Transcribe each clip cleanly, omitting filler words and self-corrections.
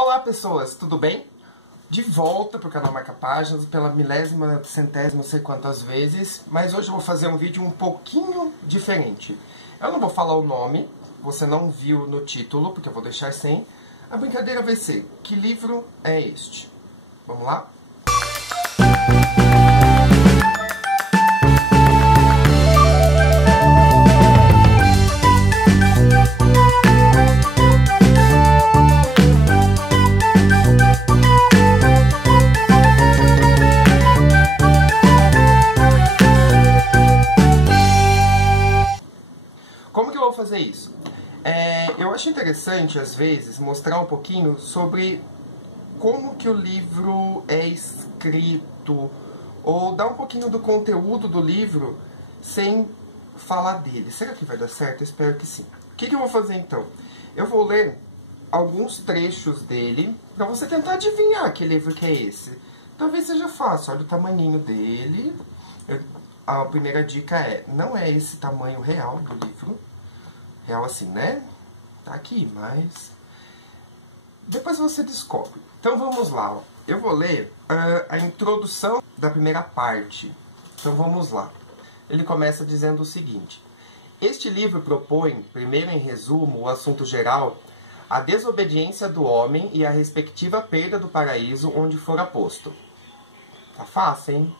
Olá pessoas, tudo bem? De volta para o canal Marca Páginas pela milésima, centésima, não sei quantas vezes, mas hoje eu vou fazer um vídeo um pouquinho diferente. Eu não vou falar o nome, você não viu no título, porque eu vou deixar sem. A brincadeira vai ser, que livro é este? Vamos lá? Como que eu vou fazer isso? Eu acho interessante, às vezes, mostrar um pouquinho sobre como que o livro é escrito, ou dar um pouquinho do conteúdo do livro sem falar dele. Será que vai dar certo? Eu espero que sim. O que eu vou fazer então? Eu vou ler alguns trechos dele, para você tentar adivinhar que livro que é esse. Talvez seja fácil, olha o tamanhinho dele. A primeira dica é, não é esse tamanho real do livro. Real assim, né? Tá aqui, mas depois você descobre. Então vamos lá, ó. Eu vou ler a introdução da primeira parte. Então vamos lá. Ele começa dizendo o seguinte: este livro propõe, primeiro em resumo, o assunto geral, a desobediência do homem e a respectiva perda do paraíso onde fora posto. Tá fácil, hein?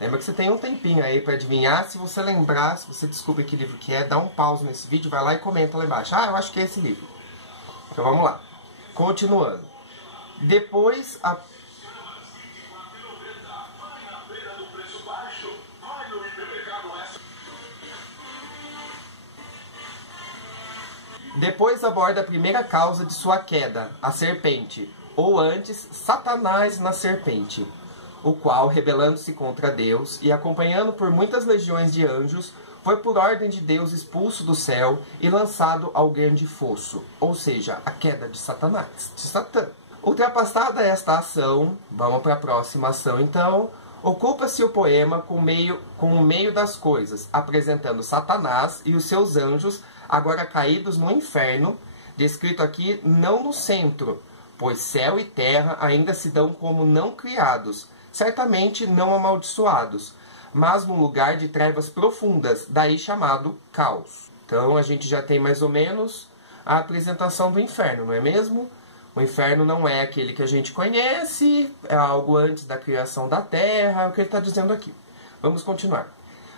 Lembra que você tem um tempinho aí para adivinhar. Se você lembrar, se você descobre que livro que é, dá um pause nesse vídeo, vai lá e comenta lá embaixo. Ah, eu acho que é esse livro. Então vamos lá. Continuando. Depois aborda a primeira causa de sua queda, a serpente, ou antes, Satanás na serpente, o qual, rebelando-se contra Deus e acompanhando por muitas legiões de anjos, foi por ordem de Deus expulso do céu e lançado ao grande fosso, ou seja, a queda de Satanás, de Satã. Ultrapassada esta ação, vamos para a próxima ação então, ocupa-se o poema com o meio das coisas, apresentando Satanás e os seus anjos, agora caídos no inferno, descrito aqui não no centro, pois céu e terra ainda se dão como não criados, certamente não amaldiçoados, mas num lugar de trevas profundas, daí chamado caos. Então a gente já tem mais ou menos a apresentação do inferno, não é mesmo? O inferno não é aquele que a gente conhece, é algo antes da criação da terra, é o que ele está dizendo aqui. Vamos continuar.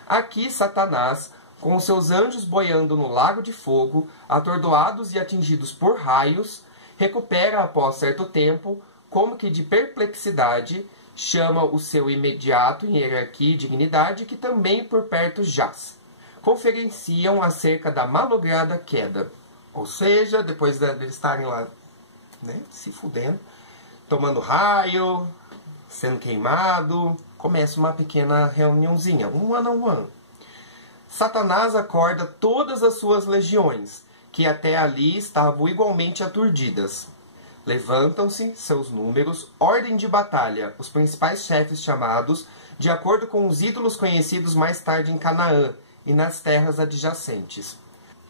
Aqui Satanás, com os seus anjos boiando no lago de fogo, atordoados e atingidos por raios, recupera após certo tempo, como que de perplexidade, chama o seu imediato em hierarquia e dignidade, que também por perto jaz. Conferenciam acerca da malograda queda. Ou seja, depois de eles estarem lá, né, se fudendo, tomando raio, sendo queimado, começa uma pequena reuniãozinha, um one-on-one. Satanás acorda todas as suas legiões, que até ali estavam igualmente aturdidas. Levantam-se seus números, ordem de batalha, os principais chefes chamados, de acordo com os ídolos conhecidos mais tarde em Canaã e nas terras adjacentes.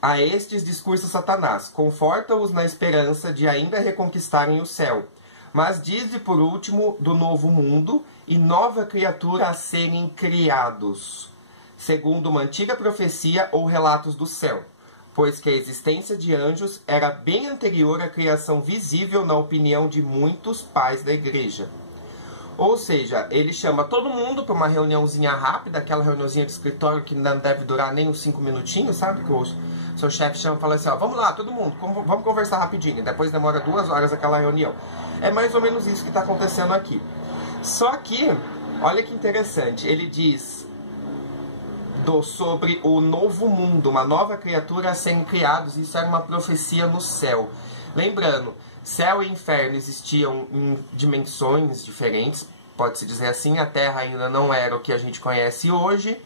A estes discursa Satanás, conforta-os na esperança de ainda reconquistarem o céu, mas diz-lhe por último do novo mundo e nova criatura a serem criados, segundo uma antiga profecia ou relatos do céu, pois que a existência de anjos era bem anterior à criação visível na opinião de muitos pais da igreja. Ou seja, ele chama todo mundo para uma reuniãozinha rápida, aquela reuniãozinha de escritório que não deve durar nem uns 5 minutinhos, sabe? Que o seu chefe chama e fala assim, ó, vamos lá, todo mundo, vamos conversar rapidinho. Depois demora 2 horas aquela reunião. É mais ou menos isso que está acontecendo aqui. Só que, olha que interessante, ele diz sobre o novo mundo, uma nova criatura a serem criados. Isso era uma profecia no céu. Lembrando, céu e inferno existiam em dimensões diferentes, pode-se dizer assim, a Terra ainda não era o que a gente conhece hoje,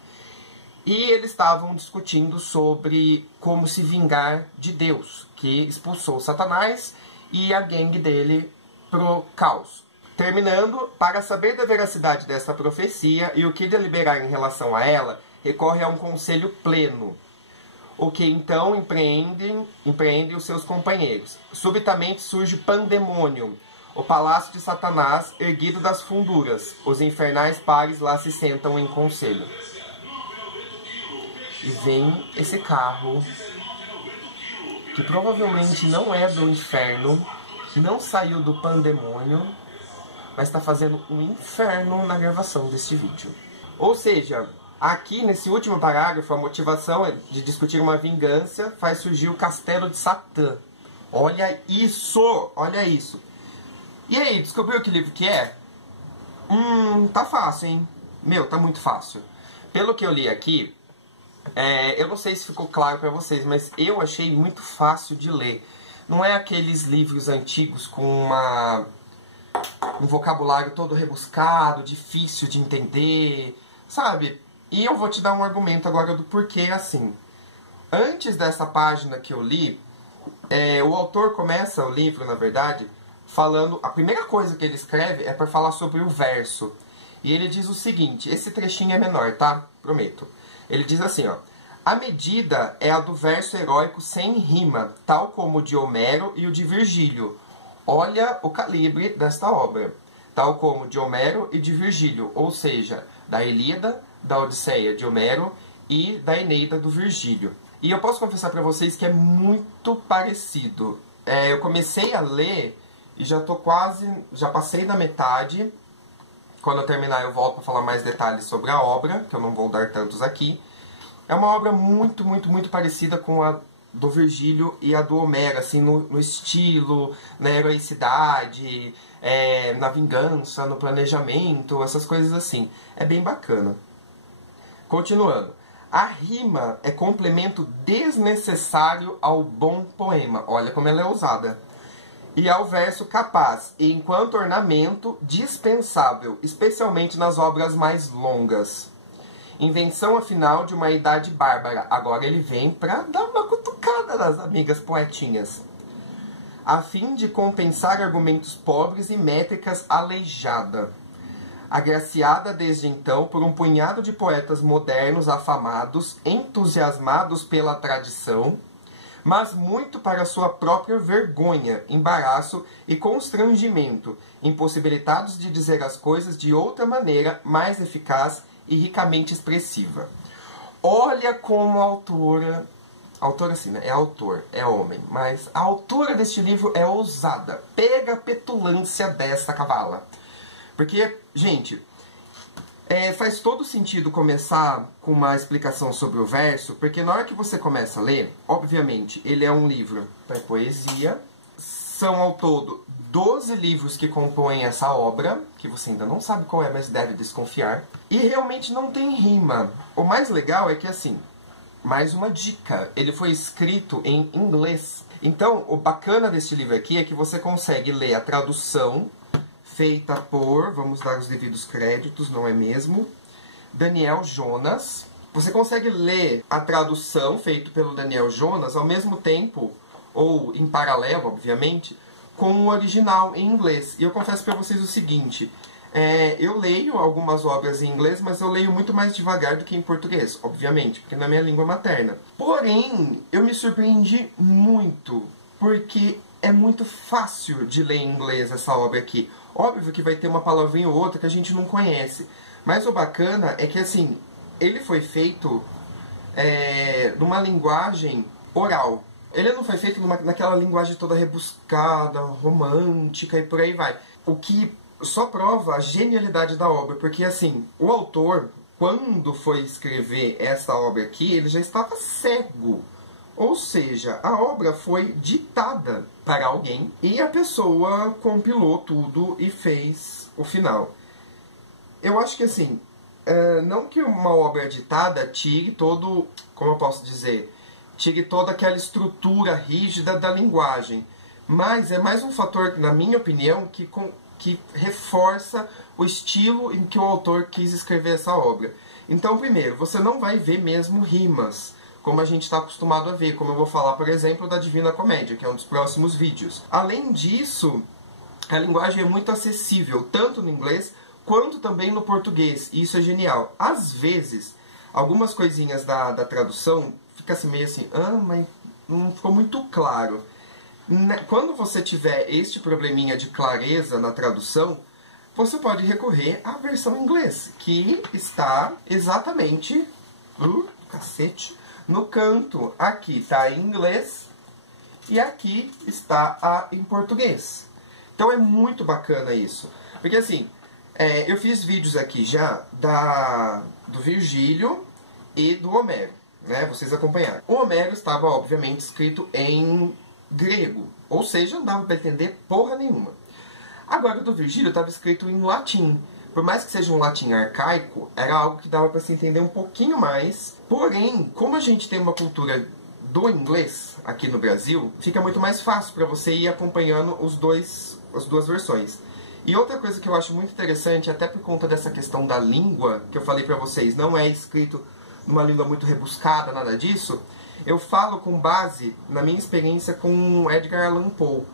e eles estavam discutindo sobre como se vingar de Deus, que expulsou Satanás e a gangue dele pro caos. Terminando, para saber da veracidade desta profecia e o que deliberar em relação a ela, recorre a um conselho pleno. o que então empreendem os seus companheiros. Subitamente surge Pandemônio, o palácio de Satanás erguido das funduras. Os infernais pares lá se sentam em conselho. E vem esse carro, que provavelmente não é do inferno, não saiu do pandemônio, mas está fazendo um inferno na gravação deste vídeo. Ou seja, aqui nesse último parágrafo, a motivação é de discutir uma vingança, faz surgir o castelo de Satã. Olha isso! Olha isso! E aí, descobriu que livro que é? Tá fácil, hein? Meu, tá muito fácil. Pelo que eu li aqui, eu não sei se ficou claro pra vocês, mas eu achei muito fácil de ler. Não é aqueles livros antigos com um vocabulário todo rebuscado, difícil de entender, sabe? E eu vou te dar um argumento agora do porquê é assim. Antes dessa página que eu li, o autor começa o livro, na verdade, falando... A primeira coisa que ele escreve é para falar sobre o verso. E ele diz o seguinte, esse trechinho é menor, tá? Prometo. Ele diz assim, ó. A medida é a do verso heróico sem rima, tal como o de Homero e o de Virgílio. Olha o calibre desta obra. Tal como de Homero e de Virgílio, ou seja, da Ilíada, da Odisseia de Homero e da Eneida do Virgílio. E eu posso confessar para vocês que é muito parecido. Eu comecei a ler e já passei da metade. Quando eu terminar eu volto para falar mais detalhes sobre a obra, que eu não vou dar tantos aqui. É uma obra muito, muito, muito parecida com a do Virgílio e a do Homero, assim, no estilo, na heroicidade, na vingança, no planejamento, essas coisas assim. É bem bacana. Continuando. A rima é complemento desnecessário ao bom poema. Olha como ela é ousada. E ao verso capaz, e enquanto ornamento dispensável, especialmente nas obras mais longas. Invenção, afinal, de uma idade bárbara. Agora ele vem para dar uma cutucada nas amigas poetinhas. A fim de compensar argumentos pobres e métricas aleijada. Agraciada desde então por um punhado de poetas modernos afamados, entusiasmados pela tradição, mas muito para sua própria vergonha, embaraço e constrangimento, impossibilitados de dizer as coisas de outra maneira mais eficaz e ricamente expressiva. Olha como a autora assim, né? É autor, é homem, mas a autora deste livro é ousada. Pega a petulância desta cavala. Porque, gente, faz todo sentido começar com uma explicação sobre o verso, porque na hora que você começa a ler, obviamente, ele é um livro para poesia. São ao todo 12 livros que compõem essa obra, que você ainda não sabe qual é, mas deve desconfiar. E realmente não tem rima. O mais legal é que, assim, mais uma dica, ele foi escrito em inglês. Então, o bacana desse livro aqui é que você consegue ler a tradução feita por, vamos dar os devidos créditos, não é mesmo? Daniel Jonas. Você consegue ler a tradução feita pelo Daniel Jonas ao mesmo tempo, ou em paralelo, obviamente, com o original em inglês. E eu confesso para vocês o seguinte, eu leio algumas obras em inglês, mas eu leio muito mais devagar do que em português, obviamente, porque não é minha língua materna. Porém, eu me surpreendi muito, porque é muito fácil de ler em inglês essa obra aqui. Óbvio que vai ter uma palavrinha ou outra que a gente não conhece, mas o bacana é que, assim, ele foi feito numa linguagem oral. Ele não foi feito naquela linguagem toda rebuscada, romântica e por aí vai. O que só prova a genialidade da obra, porque assim, o autor, quando foi escrever essa obra aqui, ele já estava cego. Ou seja, a obra foi ditada para alguém e a pessoa compilou tudo e fez o final. Eu acho que assim, não que uma obra ditada tire todo, como eu posso dizer, tire toda aquela estrutura rígida da linguagem. Mas é mais um fator, na minha opinião, que reforça o estilo em que o autor quis escrever essa obra. Então, primeiro, você não vai ver mesmo rimas, como a gente está acostumado a ver, como eu vou falar, por exemplo, da Divina Comédia, que é um dos próximos vídeos. Além disso, a linguagem é muito acessível, tanto no inglês quanto também no português, e isso é genial. Às vezes, algumas coisinhas da tradução fica assim meio assim, mas não ficou muito claro. Quando você tiver este probleminha de clareza na tradução, você pode recorrer à versão em inglês, que está exatamente no canto. Aqui está em inglês e aqui está em português. Então é muito bacana isso. Porque assim, eu fiz vídeos aqui já do Virgílio e do Homero, né? Vocês acompanharam. O Homero estava, obviamente, escrito em grego, ou seja, não dava para entender porra nenhuma. Agora, o do Virgílio estava escrito em latim. Por mais que seja um latim arcaico, era algo que dava para se entender um pouquinho mais. Porém, como a gente tem uma cultura do inglês aqui no Brasil, fica muito mais fácil para você ir acompanhando as duas versões. E outra coisa que eu acho muito interessante, até por conta dessa questão da língua, que eu falei para vocês, não é escrito numa língua muito rebuscada, nada disso, eu falo com base na minha experiência com Edgar Allan Poe.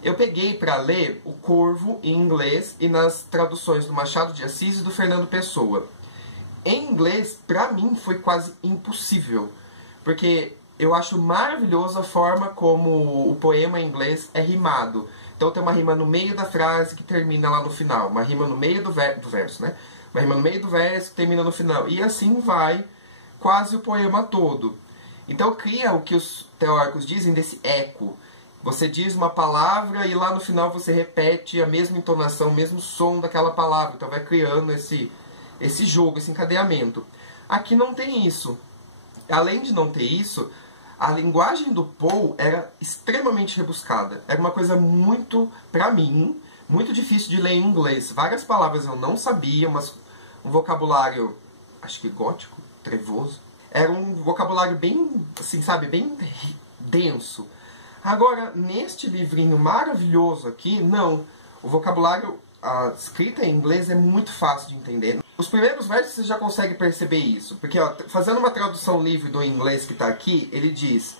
Eu peguei para ler O Corvo em inglês e nas traduções do Machado de Assis e do Fernando Pessoa. Em inglês, para mim, foi quase impossível, porque eu acho maravilhosa a forma como o poema em inglês é rimado. Então tem uma rima no meio da frase que termina lá no final, uma rima no meio do verso, né? Uma rima no meio do verso que termina no final. E assim vai quase o poema todo. Então cria o que os teóricos dizem desse eco. Você diz uma palavra e lá no final você repete a mesma entonação, o mesmo som daquela palavra. Então vai criando esse jogo, esse encadeamento. Aqui não tem isso. Além de não ter isso, a linguagem do Poe era extremamente rebuscada. Era uma coisa muito, pra mim, muito difícil de ler em inglês. Várias palavras eu não sabia, um vocabulário, acho que gótico, trevoso. Era um vocabulário bem, assim, sabe, bem denso. Agora, neste livrinho maravilhoso aqui, não. O vocabulário, a escrita em inglês é muito fácil de entender. Os primeiros versos você já consegue perceber isso. Porque, ó, fazendo uma tradução livre do inglês que está aqui, ele diz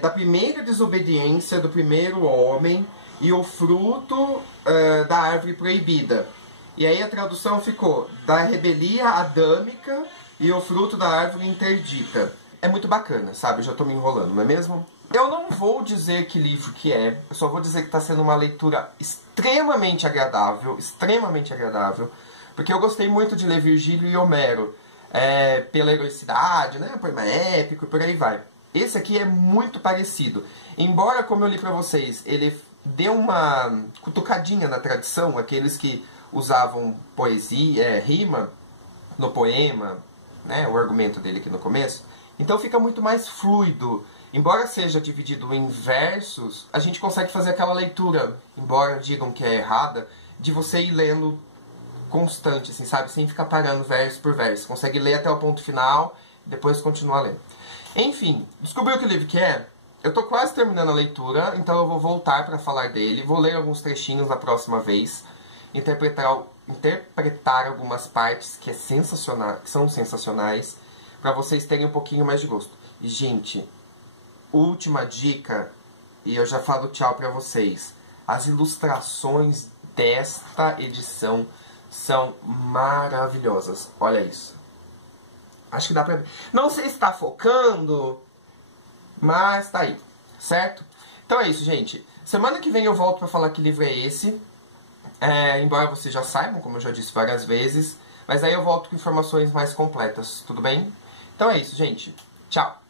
da primeira desobediência do primeiro homem e o fruto da árvore proibida. E aí a tradução ficou da rebelia adâmica e o fruto da árvore interdita. É muito bacana, sabe? Eu já estou me enrolando, não é mesmo? Eu não vou dizer que livro que é, eu só vou dizer que está sendo uma leitura extremamente agradável, porque eu gostei muito de ler Virgílio e Homero, pela heroicidade, né, poema épico e por aí vai. Esse aqui é muito parecido, embora, como eu li pra vocês, ele deu uma cutucadinha na tradição, aqueles que usavam poesia, rima no poema, né, o argumento dele aqui no começo, então fica muito mais fluido. Embora seja dividido em versos, a gente consegue fazer aquela leitura, embora digam que é errada, de você ir lendo constante, assim, sabe? Sem ficar parando verso por verso. Você consegue ler até o ponto final e depois continuar lendo. Enfim, descobriu que livro que é? Eu tô quase terminando a leitura, então eu vou voltar para falar dele. Vou ler alguns trechinhos na próxima vez. Interpretar algumas partes que são sensacionais, para vocês terem um pouquinho mais de gosto. E, gente, última dica, e eu já falo tchau pra vocês. As ilustrações desta edição são maravilhosas. Olha isso. Acho que dá pra ver. Não sei se tá focando, mas tá aí, certo? Então é isso, gente. Semana que vem eu volto pra falar que livro é esse. Embora vocês já saibam, como eu já disse várias vezes. Mas aí eu volto com informações mais completas, tudo bem? Então é isso, gente. Tchau!